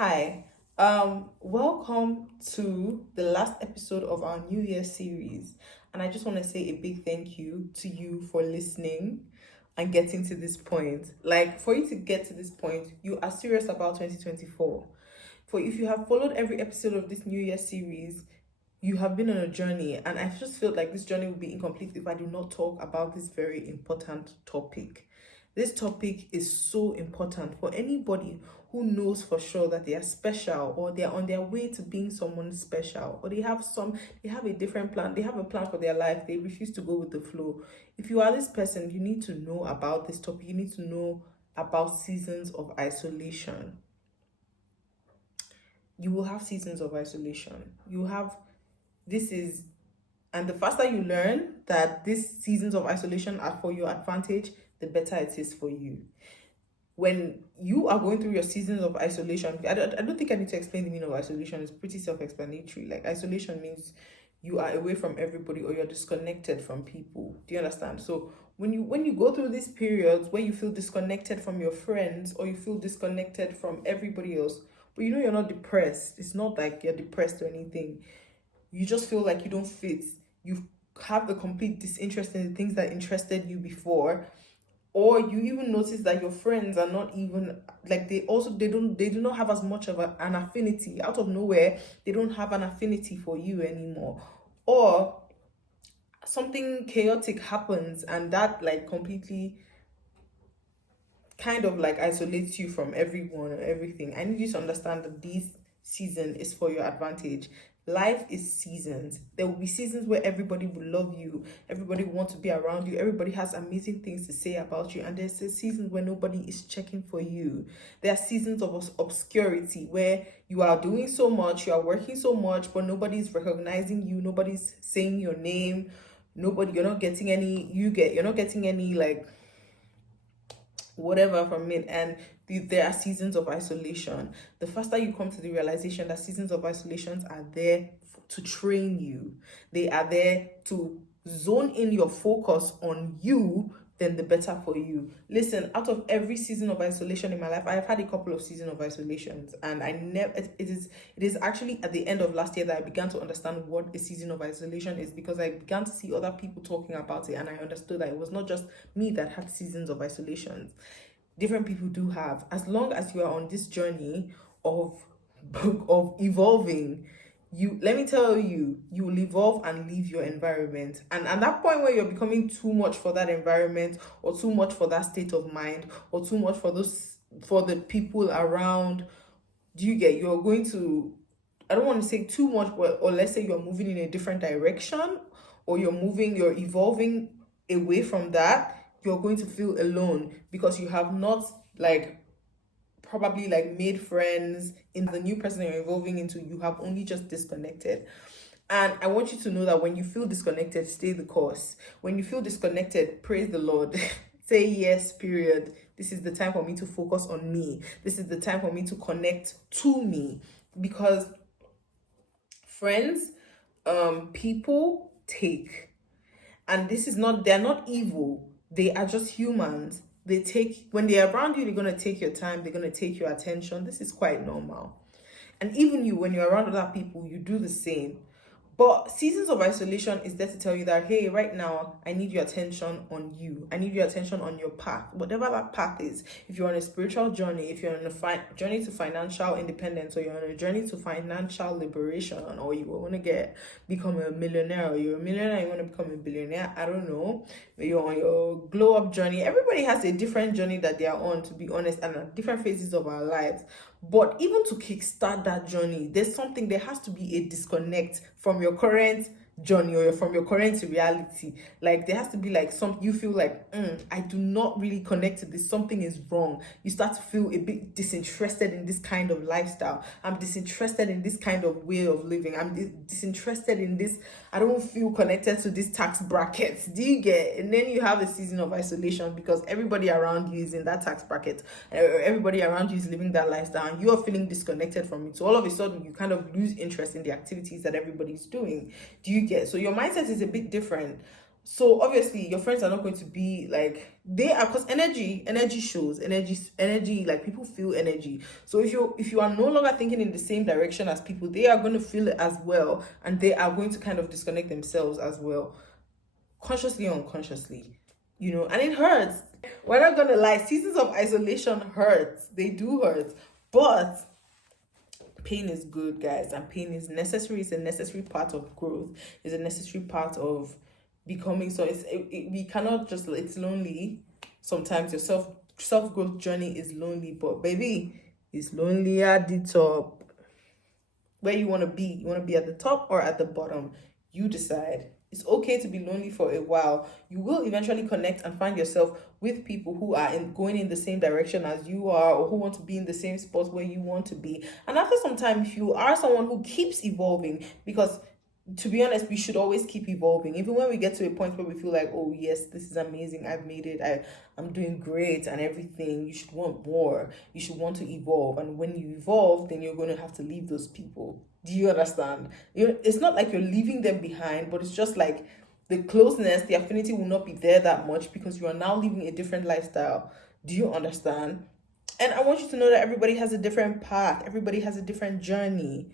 Hi, welcome to the last episode of our New Year series. And I just want to say a big thank you to you for listening and getting to this point. Like, for you to get to this point, you are serious about 2024. For if you have followed every episode of this New Year series, you have been on a journey, and I just felt like this journey would be incomplete if I do not talk about this very important topic. This topic is so important for anybody who knows for sure that they are special, or they are on their way to being someone special, or they have a different plan, they have a plan for their life, they refuse to go with the flow. If you are this person, you need to know about this topic. You need to know about seasons of isolation. You will have seasons of isolation. You have this is And the faster you learn that these seasons of isolation are for your advantage, the better it is for you. When you are going through your seasons of isolation, I don't think I need to explain the meaning of isolation. It's pretty self-explanatory. Like, isolation means you are away from everybody, or you're disconnected from people. Do you understand? So when you go through these periods where you feel disconnected from your friends, or you feel disconnected from everybody else, but you know you're not depressed. It's not like you're depressed or anything. You just feel like you don't fit. You have a complete disinterest in the things that interested you before, or you even notice that your friends are not even like, they do not have as much of an affinity. Out of nowhere, they don't have an affinity for you anymore, or something chaotic happens, and that like completely kind of like isolates you from everyone or everything. I need you to understand that this season is for your advantage. Life is seasons. There will be seasons where everybody will love you, everybody will want to be around you, everybody has amazing things to say about you, and there's a season where nobody is checking for you. There are seasons of obscurity where you are doing so much, you are working so much, but nobody's recognizing you, nobody's saying your name, nobody, you're not getting any like whatever from it. And there are seasons of isolation. The faster you come to the realization that seasons of isolations are there to train you, they are there to zone in your focus on you, then the better for you. Listen, out of every season of isolation in my life, I've had a couple of seasons of isolations, and I never it is actually at the end of last year that I began to understand what a season of isolation is, because I began to see other people talking about it, and I understood that it was not just me that had seasons of isolations. Different people do have. As long as you are on this journey of of evolving, you let me tell you, you will evolve and leave your environment. And at that point where you're becoming too much for that environment, or too much for that state of mind, or too much for the people around, do you get, you're going to, I don't want to say too much, but, or let's say you're moving in a different direction, or you're evolving away from that, you're going to feel alone, because you have not like probably like made friends in the new person you're evolving into. You have only just disconnected. And I want you to know that when you feel disconnected, stay the course. When you feel disconnected, praise the Lord. Say yes, period. This is the time for me to focus on me. This is the time for me to connect to me. Because friends, people take. And this is not, they're not evil. They are just humans. They take, when they're around you, they're going to take your time, they're going to take your attention. This is quite normal. And even you, when you're around other people, you do the same. But seasons of isolation is there to tell you that, hey, right now, I need your attention on you. I need your attention on your path, whatever that path is. If you're on a spiritual journey, if you're on a journey to financial independence, or you're on a journey to financial liberation, or you want to become a millionaire, or you're a millionaire, you want to become a billionaire, I don't know. You're on your glow up journey. Everybody has a different journey that they are on, to be honest, and at different phases of our lives. But even to kickstart that journey, there has to be a disconnect from your current journey, or from your current reality. Like, there has to be like some, you feel like, I do not really connect to this, something is wrong. You start to feel a bit disinterested in this kind of lifestyle. I'm disinterested in this kind of way of living. I'm disinterested in this. I don't feel connected to this tax bracket. Do you get? And then you have a season of isolation, because everybody around you is in that tax bracket. Everybody around you is living that lifestyle, and you are feeling disconnected from it. So all of a sudden, you kind of lose interest in the activities that everybody's doing. Do you get? So your mindset is a bit different. So obviously your friends are not going to be like they are, because energy shows, energy, like people feel energy. So if you are no longer thinking in the same direction as people, they are going to feel it as well, and they are going to kind of disconnect themselves as well, consciously or unconsciously, and it hurts. We're not gonna lie, seasons of isolation hurts, they do hurt, but pain is good, guys, and pain is necessary. It's a necessary part of growth. It's a necessary part of becoming. So we cannot just, it's lonely sometimes. Your self growth journey is lonely, but baby, it's lonely at the top. Where you want to be, at the top or at the bottom, you decide. It's okay to be lonely for a while. You will eventually connect and find yourself with people who are going in the same direction as you are, or who want to be in the same spot where you want to be. And after some time, if you are someone who keeps evolving, because to be honest, we should always keep evolving. Even when we get to a point where we feel like, oh yes, this is amazing, I've made it, I'm doing great and everything, you should want more. You should want to evolve. And when you evolve, then you're going to have to leave those people. Do you understand? It's not like you're leaving them behind, but it's just like the closeness, the affinity will not be there that much, because you are now living a different lifestyle. Do you understand? And I want you to know that everybody has a different path. Everybody has a different journey.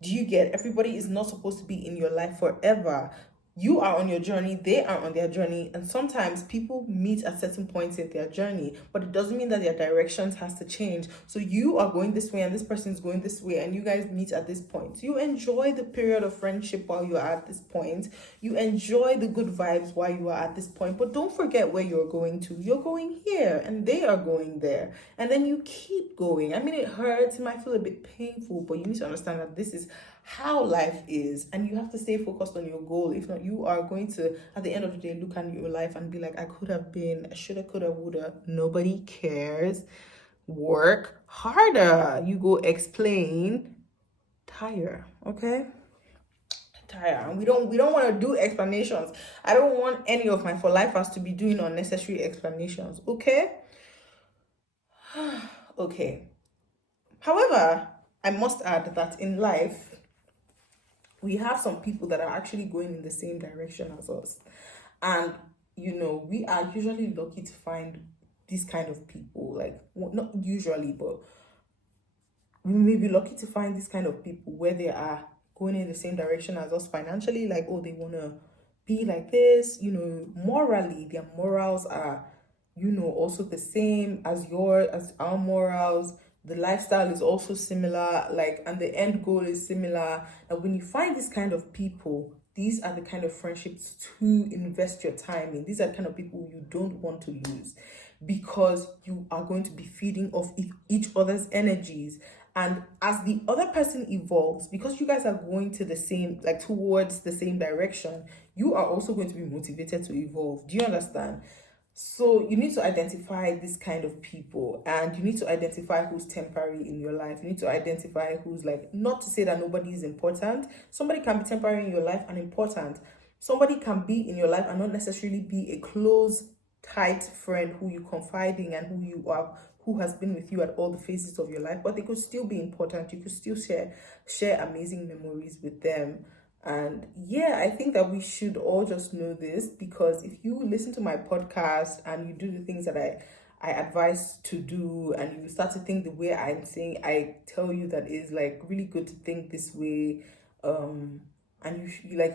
Do you get? Everybody is not supposed to be in your life forever. You are on your journey, they are on their journey, and sometimes people meet at certain points in their journey, but it doesn't mean that their directions has to change. So you are going this way and this person is going this way, and you guys meet at this point. You enjoy the period of friendship while you are at this point. You enjoy the good vibes while you are at this point, but don't forget where you're going to. You're going here and they are going there, and then you keep going. I mean, it hurts, it might feel a bit painful, but you need to understand that this is how life is, and you have to stay focused on your goal. If not, you are going to, at the end of the day, look at your life and be like, I could have been, I shoulda, coulda, woulda. Nobody cares. Work harder. You go explain, tire, okay? Tire. And we don't want to do explanations. I don't want any of my for lifers to be doing unnecessary explanations, okay? Okay. However, I must add that in life, we have some people that are actually going in the same direction as us. And, we are usually lucky to find these kind of people. Like, well, not usually, but we may be lucky to find this kind of people where they are going in the same direction as us financially. Like, oh, they want to be like this, morally, their morals are, also the same as our morals. The lifestyle is also similar, like, and the end goal is similar. And when you find this kind of people, these are the kind of friendships to invest your time in. These are the kind of people you don't want to lose, because you are going to be feeding off each other's energies. And as the other person evolves, because you guys are going to the same, like, towards the same direction, you are also going to be motivated to evolve. Do you understand? So you need to identify this kind of people, and you need to identify who's temporary in your life. You need to identify who's, like, not to say that nobody is important. Somebody can be temporary in your life and important. Somebody can be in your life and not necessarily be a close, tight friend who you confide in and who has been with you at all the phases of your life, but they could still be important. You could still share amazing memories with them. And yeah, I think that we should all just know this, because if you listen to my podcast and you do the things that I advise to do, and you start to think the way I'm saying, I tell you that it's like really good to think this way. And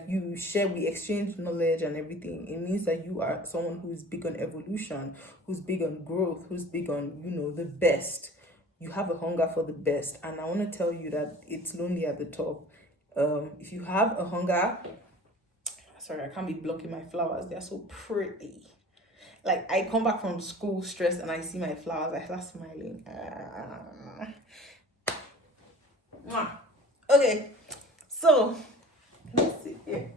you share, we exchange knowledge and everything. It means that you are someone who's big on evolution, who's big on growth, who's big on, the best. You have a hunger for the best. And I want to tell you that it's lonely at the top. If you have a hunger, sorry, I can't be blocking my flowers, they're so pretty. Like, I come back from school stressed and I see my flowers, I start smiling. Okay, so let's see here.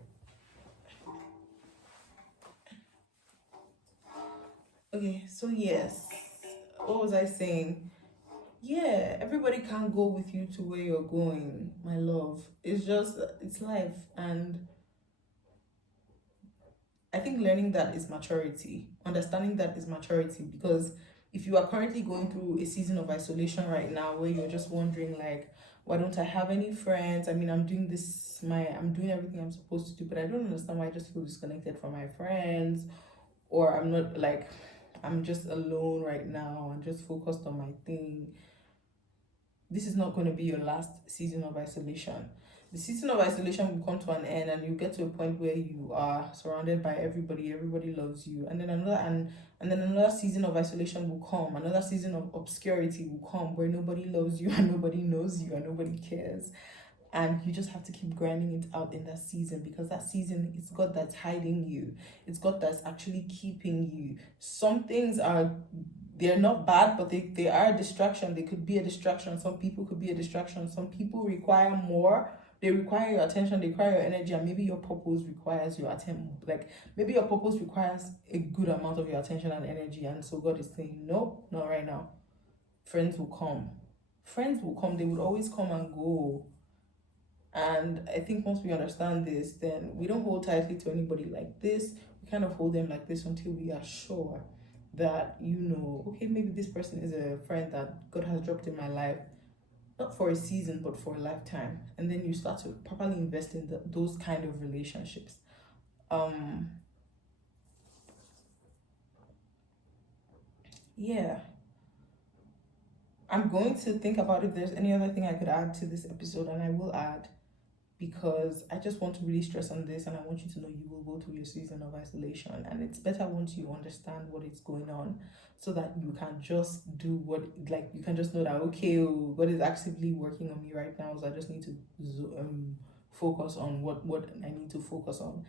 Okay, so yes, what was I saying? Yeah, everybody can't go with you to where you're going, my love. It's life. And I think learning that is maturity, understanding that is maturity, because if you are currently going through a season of isolation right now where you're just wondering like, why don't I have any friends? I mean, I'm doing everything I'm supposed to do, but I don't understand why I just feel disconnected from my friends, or I'm not like, I'm just alone right now. I'm just focused on my thing. This is not going to be your last season of isolation. The season of isolation will come to an end, and you get to a point where you are surrounded by everybody loves you, and then another season of isolation will come, another season of obscurity will come where nobody loves you and nobody knows you and nobody cares, and you just have to keep grinding it out in that season, because that season, it's God that's hiding you, it's God that's actually keeping you. Some things they're not bad, but they are a distraction. They could be a distraction. Some people could be a distraction. Some people require more. They require your attention, they require your energy, and maybe your purpose requires your attention. Like, maybe your purpose requires a good amount of your attention and energy, and so God is saying, no, not right now. Friends will come. Friends will come. They would always come and go. And I think once we understand this, then we don't hold tightly to anybody like this. We kind of hold them like this until we are sure that, okay, maybe this person is a friend that God has dropped in my life, not for a season, but for a lifetime. And then you start to properly invest in those kind of relationships. Yeah. I'm going to think about if there's any other thing I could add to this episode, and I will add, because I just want to really stress on this, and I want you to know you will go through your season of isolation, and it's better once you understand what is going on, so that you can just do you can just know that, okay, God is actively working on me right now, so I just need to focus on what I need to focus on.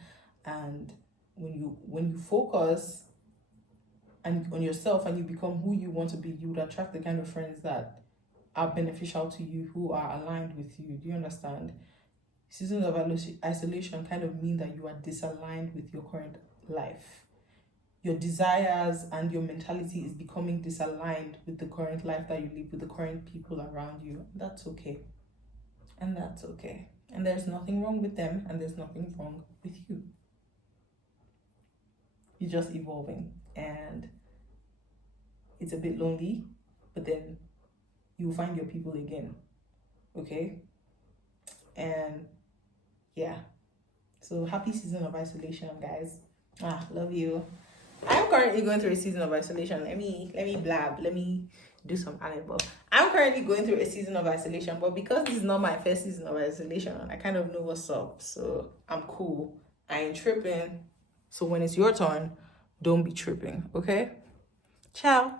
And when you focus and on yourself, and you become who you want to be, you would attract the kind of friends that are beneficial to you, who are aligned with you. Do you understand? Seasons of isolation kind of mean that you are disaligned with your current life. Your desires and your mentality is becoming disaligned with the current life that you live, with the current people around you. That's okay. And that's okay. And there's nothing wrong with them, and there's nothing wrong with you. You're just evolving, and it's a bit lonely, but then you'll find your people again. Okay? And yeah, so happy season of isolation, guys. Love you. I'm currently going through a season of isolation. Let me blab. Let me do some animal. I'm currently going through a season of isolation, but because this is not my first season of isolation, I kind of know what's up. So I'm cool. I ain't tripping. So when it's your turn, don't be tripping. Okay? Ciao.